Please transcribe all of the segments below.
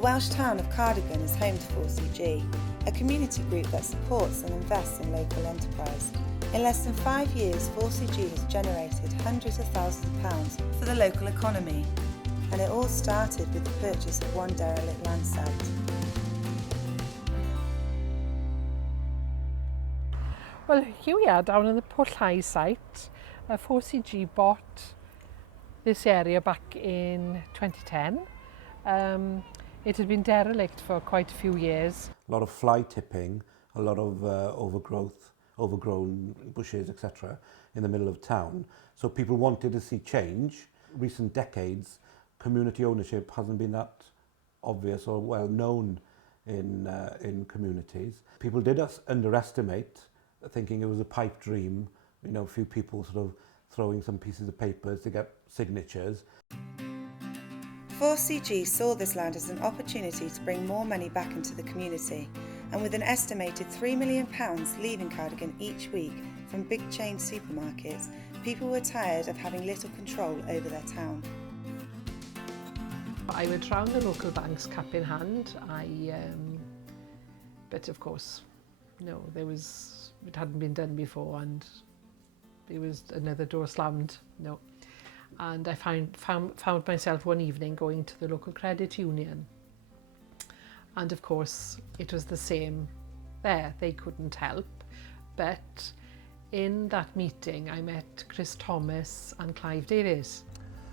The Welsh town of Cardigan is home to 4CG, a community group that supports and invests in local enterprise. In less than 5 years, 4CG has generated hundreds of thousands of pounds for the local economy, and it all started with the purchase of one derelict land site. Well, here we are down on the Pwllhau site. 4CG bought this area back in 2010. It had been derelict for quite a few years. A lot of fly tipping, a lot of overgrown bushes, etc. in the middle of town. So people wanted to see change. Recent decades, community ownership hasn't been that obvious or well known in communities. People did underestimate, thinking it was a pipe dream, you know, a few people sort of throwing some pieces of papers to get signatures. 4CG saw this land as an opportunity to bring more money back into the community, and with an estimated £3 million leaving Cardigan each week from big chain supermarkets, people were tired of having little control over their town. I went round the local banks cap in hand. But of course, no, it hadn't been done before, and there was another door slammed. No. And I found myself one evening going to the local credit union, and of course it was the same there. They couldn't help, but in that meeting I met Chris Thomas and Clive Davies.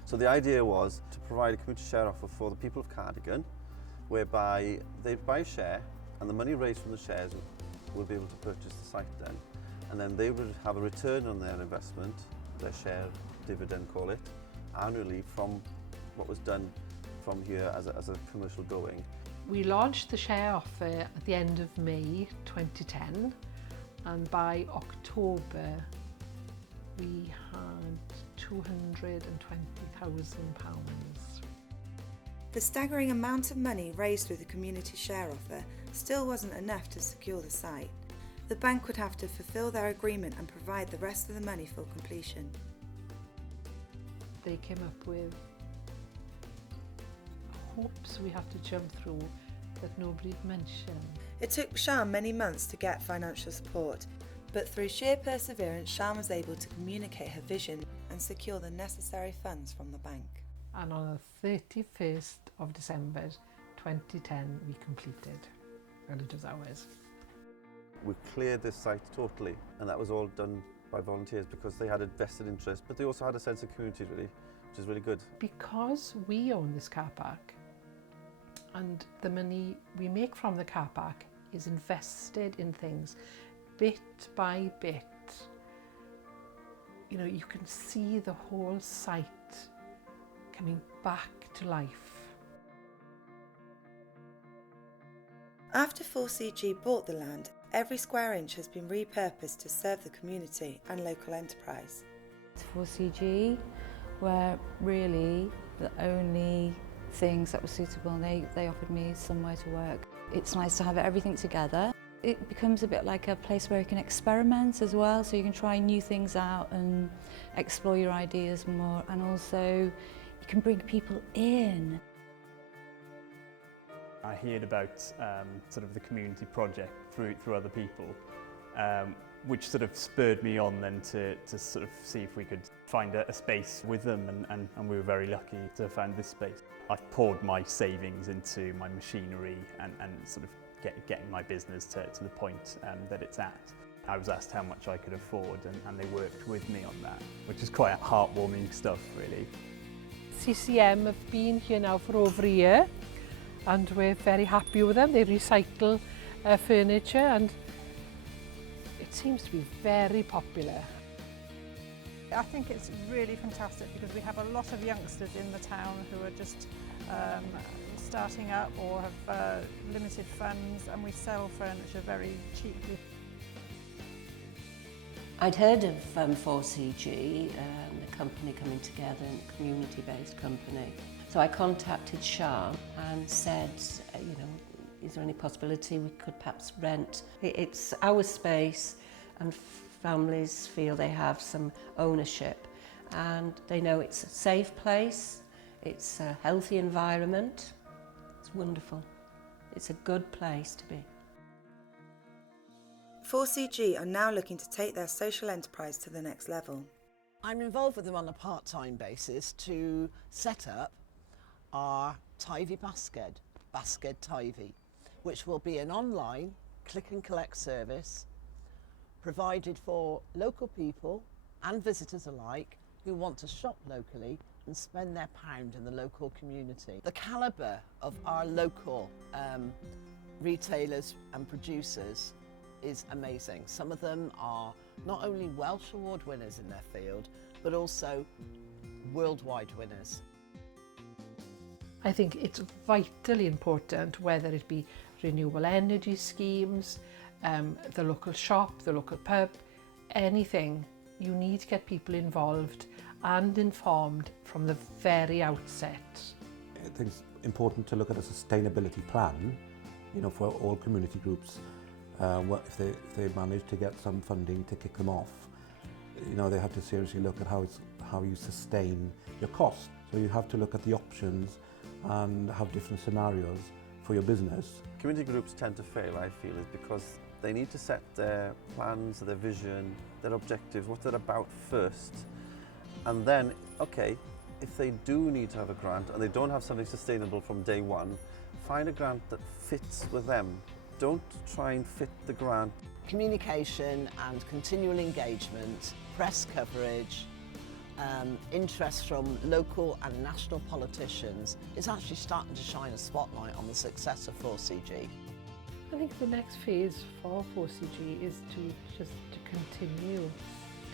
So the idea was to provide a community share offer for the people of Cardigan, whereby they'd buy a share and the money raised from the shares would be able to purchase the site then, and then they would have a return on their investment, their share dividend, call it, annually from what was done from here as a commercial going. We launched the share offer at the end of May 2010, and by October we had £220,000. The staggering amount of money raised with the community share offer still wasn't enough to secure the site. The bank would have to fulfil their agreement and provide the rest of the money for completion. They came up with hoops we have to jump through that nobody had mentioned. It took Sian many months to get financial support, but through sheer perseverance, Sian was able to communicate her vision and secure the necessary funds from the bank. And on the 31st of December 2010 we completed, and it was ours. We cleared this site totally, and that was all done by volunteers because they had a vested interest, but they also had a sense of community, really, which is really good. Because we own this car park, and the money we make from the car park is invested in things bit by bit. You know, you can see the whole site coming back to life. After 4CG bought the land, every square inch has been repurposed to serve the community and local enterprise. 4CG were really the only things that were suitable. They offered me somewhere to work. It's nice to have everything together. It becomes a bit like a place where you can experiment as well, so you can try new things out and explore your ideas more, and also you can bring people in. I heard about sort of the community project through other people, which sort of spurred me on then to sort of see if we could find a space with them, and we were very lucky to have found this space. I've poured my savings into my machinery and sort of getting my business to the point that it's at. I was asked how much I could afford, and they worked with me on that, which is quite heartwarming stuff, really. CCM have been here now for over a year, and we're very happy with them. They recycle furniture, and it seems to be very popular. I think it's really fantastic because we have a lot of youngsters in the town who are just starting up or have limited funds, and we sell furniture very cheaply. I'd heard of 4CG, the company coming together, a community-based company. So I contacted Sian and said, you know, is there any possibility we could perhaps rent? It's our space, and families feel they have some ownership, and they know it's a safe place, it's a healthy environment, It's wonderful. It's a good place to be. 4CG are now looking to take their social enterprise to the next level. I'm involved with them on a part-time basis to set up our Tivy Basket Tivy, which will be an online click and collect service provided for local people and visitors alike who want to shop locally and spend their pound in the local community. The calibre of our local retailers and producers is amazing. Some of them are not only Welsh award winners in their field, but also worldwide winners. I think it's vitally important, whether it be renewable energy schemes, the local shop, the local pub, anything, you need to get people involved and informed from the very outset. I think it's important to look at a sustainability plan, you know, for all community groups. If they manage to get some funding to kick them off, you know, they have to seriously look at how you sustain your costs. So you have to look at the options and have different scenarios for your business. Community groups tend to fail, I feel, is because they need to set their plans, their vision, their objectives, what they're about first. And then, okay, if they do need to have a grant and they don't have something sustainable from day one, find a grant that fits with them. Don't try and fit the grant. Communication and continual engagement, press coverage, interest from local and national politicians is actually starting to shine a spotlight on the success of 4CG. I think the next phase for 4CG is to continue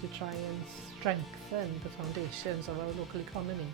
to try and strengthen the foundations of our local economy.